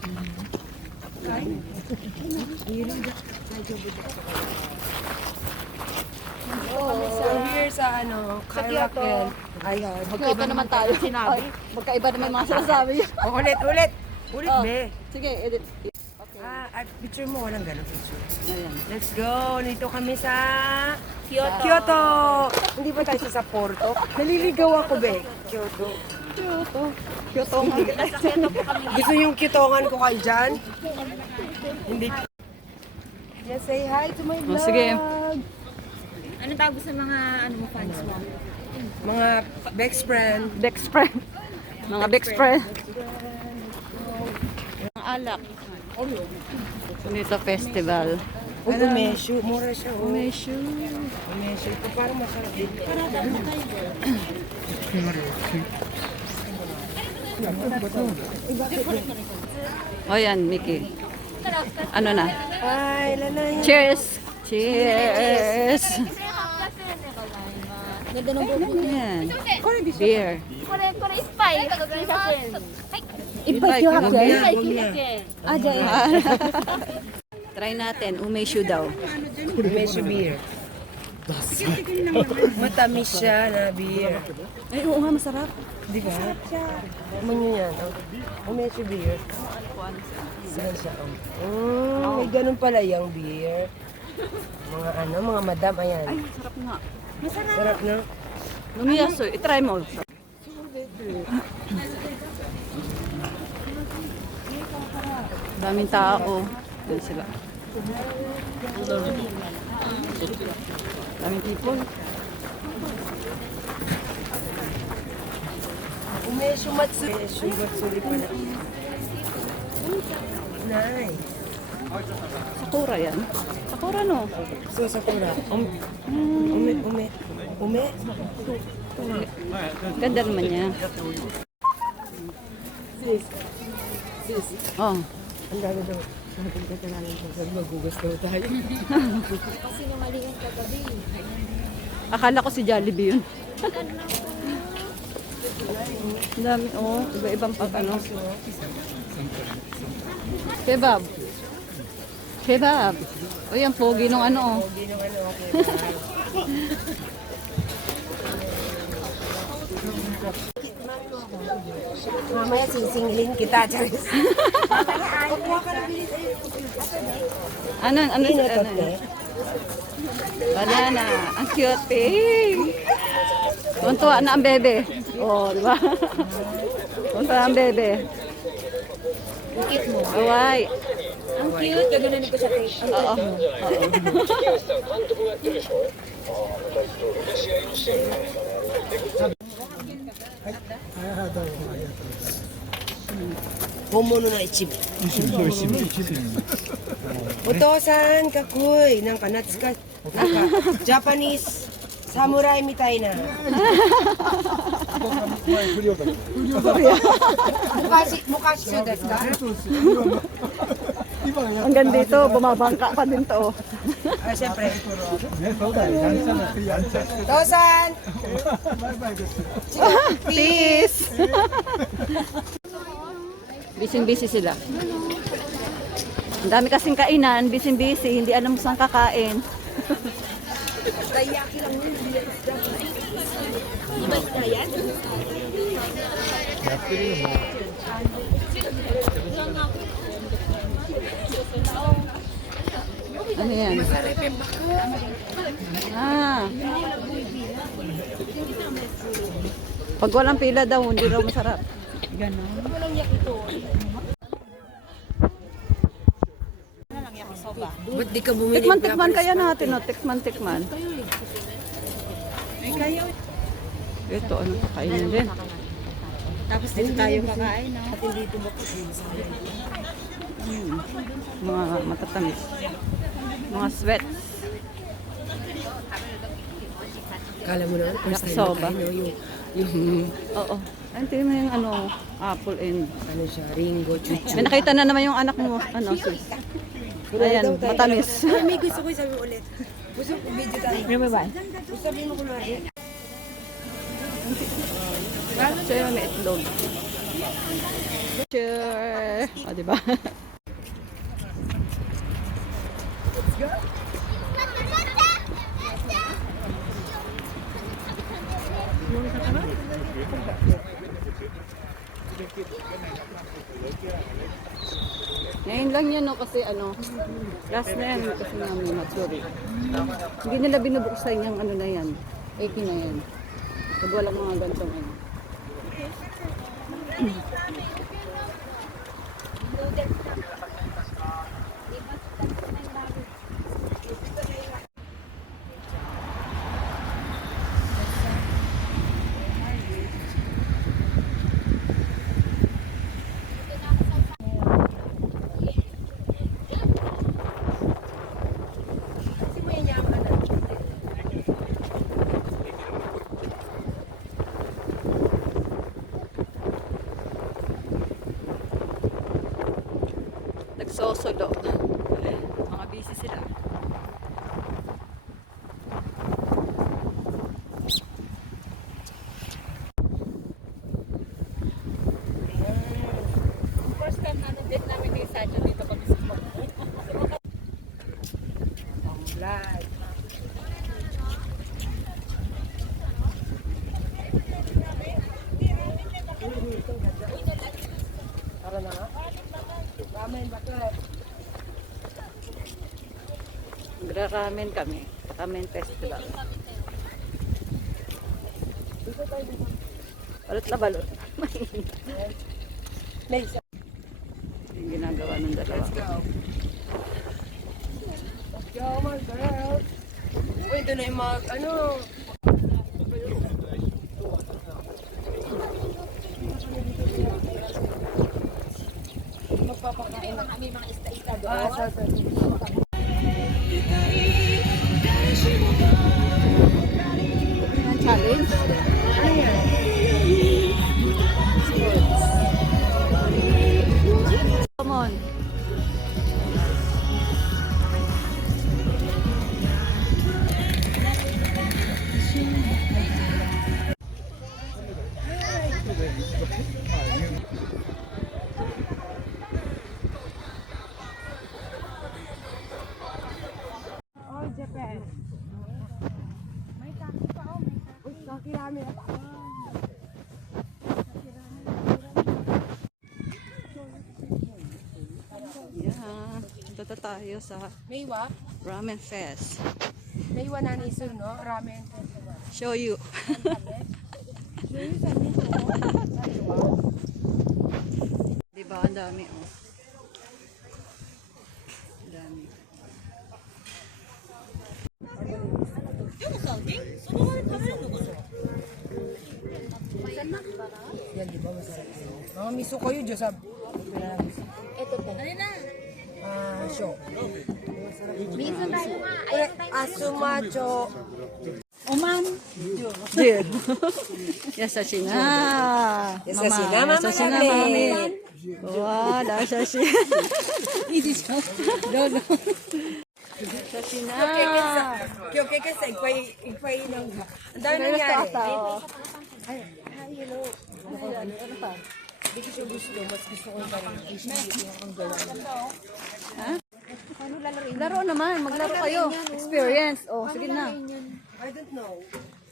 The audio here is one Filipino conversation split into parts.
So here sa Kairakel. Ayan. Magkaiba naman tayo. Sinabi. Magkaiba naman yung mga sinasabi. Ulit, Oh. be. Sige, edit. Picture mo, walang ganun picture. Ayan. Let's go! Nito kami sa Kyoto! Hindi ba tayo sa Porto? Naliligaw ako, be. Kyoto. Kyoto. Gusto yung kyotongan ko kayo dyan? Hindi. Just say hi to my vlog. sige. Ano tawag sa mga fans mo? Mga best friend. Best friend. Mga best friend. Ang alak. Sunita Festival. Umeshu. Mura siya. Umeshu. Umeshu. Ito parang masarap din. O yan, Mickey. Ano na? Ay, lalay. Cheers! Cheers! Ganda ng buhok mo. Yan. Beer. Kore spy. Invite you Huwag niya. Try natin. Umeshu daw. Umeshu beer. Matamis siya na beer. Ay, oo nga, masarap. Di ba? Manyo yan. Umeshu beer. Saan siya? May ganun pala yung beer. Mga madam, ayan. Ay, sarap nga. Sarap na. Lumiyaso. I-try mo. Daming tao. Yan sila. Daming people. Umeshu matsuri. Umeshu matsuri pala. Nice. Sakura yan. Sakura no? So, sakura. Ume. Ganda naman niya. Sis. Oh. Ang dami daw. Nakapagka ka namin siya. Magugas daw tayo. Kasi numalingan ka gabi. Akala ko si Jollibee yun. Ang dami, oh. Iba-ibang pag ano. Kebab. Kebab. O yan, pogi nung ano, oh. Mamaya sisingilin kita, Charis. Ano, banana. Ang cute, eh. Tuntua na ang bebe. Oh, di ba? Tuntua na ang bebe. Ang cute mo. Away. Ang cute. Gaganunin ko siya tape. Oo. Homono na ichibu. Utosan kakuy ng kanatsuka. Japanese samurai mitai na. Mukashi desu ka? Hanggang dito, bumabangka pa din to. Siyempre. Tosan! Peace! Busy-busy sila. Ang dami kasing kainan, busy-busy, hindi alam saan kakain. Dayaki lang yun. Ano yan? Ah. Pag walang pila daw, hindi raw masarap. Ganon. Ba't di ka bumili? Tikman kaya natin, no? Tikman. Ito, ano, kainin din. Tapos dito tayo kakain, no? At hindi ito ba Mga matatamis. Mga sweats. Kala mo naman, first time Yakisoba. na tayo, no? Yung Oo. Ay, tingnan mo yung ano, apple and... ano siya, ringo, chuchu. May nakita na naman yung anak mo. Ano, sis. Ayan, matamis. Ay, may gusto ko sabi ulit. Gusto ko video tayo. Ano ba? Gusto sabihin mo kunwari. So, may itlog. Sure. O, diba? Ngayon lang yan, no, kasi last na yan kasi namin mature. Hindi nila binubuksan yung ano na yan, 80 na yan. Pag walang mga gantong ano. Nagsosolo. Mga busy sila. First time na date namin ni Sacha dito kami sa Live. Tara na nga. Ramen ba ito? Magra-ramen kami. Ramen festival. Balot na balot. May isa. Yung ginagawa ng dalawa. Let's go. Let's go, my girl. Uy, ito na yung mga, magpapakain na kami mga ista-ista doon. Sorry. Challenge? Ano yan? Come on. Oh, Japan. May kaki pa, oh. Uy, kaki ramen. Yeah. Punta tayo sa Maywa? Ramen Fest. Maywa na niso, no? Ramen. Show you. Diba? Ang dami, oh. Ang dami. Yan, di ba? Masarap yun. Mga miso ko yun, Diyos. Ito po. Ano na? Show. Minsan tayo nga. Asumacho. Dear. Yasashi na. Yasashi na, mama Yasashi na, namin. mami. Wow, yasashi. Lolo. Yasashi na. Kyo kaya sa igpay ng... Ang dami nangyari. Ay, hello. Ano pa? Hindi ko siya gusto. Mas gusto ko pa rin. Ang gawa niya. Ha? Laro naman. Maglaro kayo. Experience. Oh, sige na. I don't know.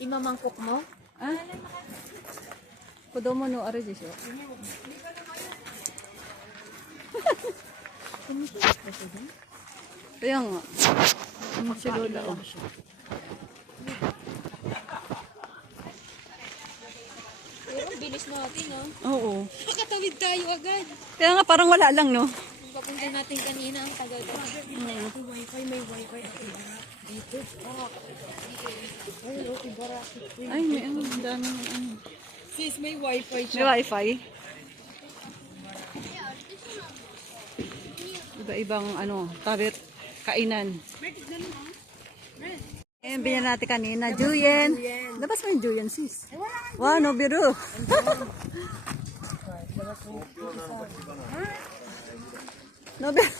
Imamangkok mo? Ha? Kodomo no are desho. Kaya nga. Si Lola, oh. Pero bilis natin, no? Oo. Nakatawid tayo agad. Kaya nga parang wala lang, no? Papunta natin kanina, ang tagal ko. May wifi, may wifi. Dito. Ay, okay, barakit. Ay, may ano, ang dami ng ano. Sis, may wifi May siya. wifi. Iba-ibang ano, kainan. Ayan, binyan natin kanina. Juyen. Labas mo yung Juyen, sis. Wow, no biro. No biro.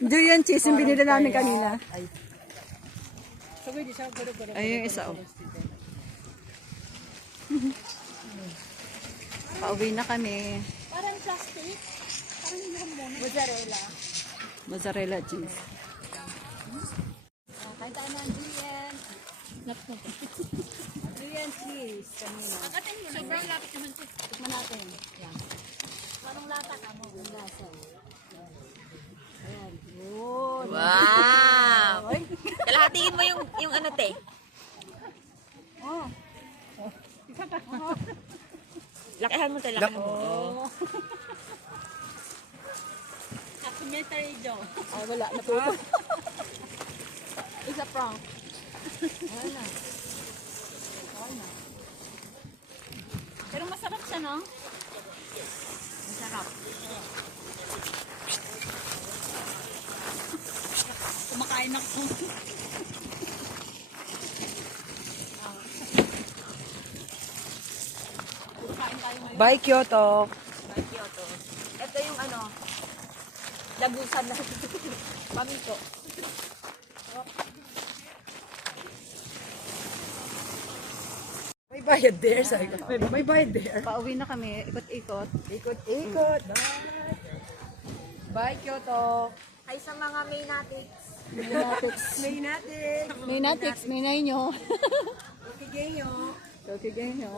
Juyen cheese yung binili namin kanina. Ay, yung isa, oh. Pauwi na kami. Parang plastic. Parang hindi ko muna. Mozzarella. Mozzarella cheese. Kain tayo ng durian. Durian cheese. Kanina. Pagkatin mo na. Sobrang lapit naman ito. Tikman natin. Yan. Parang lata ka mo. Lasa. Ayan. Yun. Wow! Kalahatiin mo yung ano, te. Oh. Lakihan mo talaga mo. Oh. Documentary Joe. Ay, wala. Natuto. Isa prank. Wala. Wala. Pero masarap siya, no? Masarap. Kumakain ako. Bye, Kyoto. Bye, Kyoto. Ito yung ano, lagusan na. Pamiko. May bayad there, sabi ko. May bayad there. Pauwi na kami. Ikot-ikot. Ikot-ikot. Bye, Kyoto. Ay sa mga may natics. Maynatics. May natin. Maynatics. Maynay nyo. Okay, Genyo. Okay, ganyan.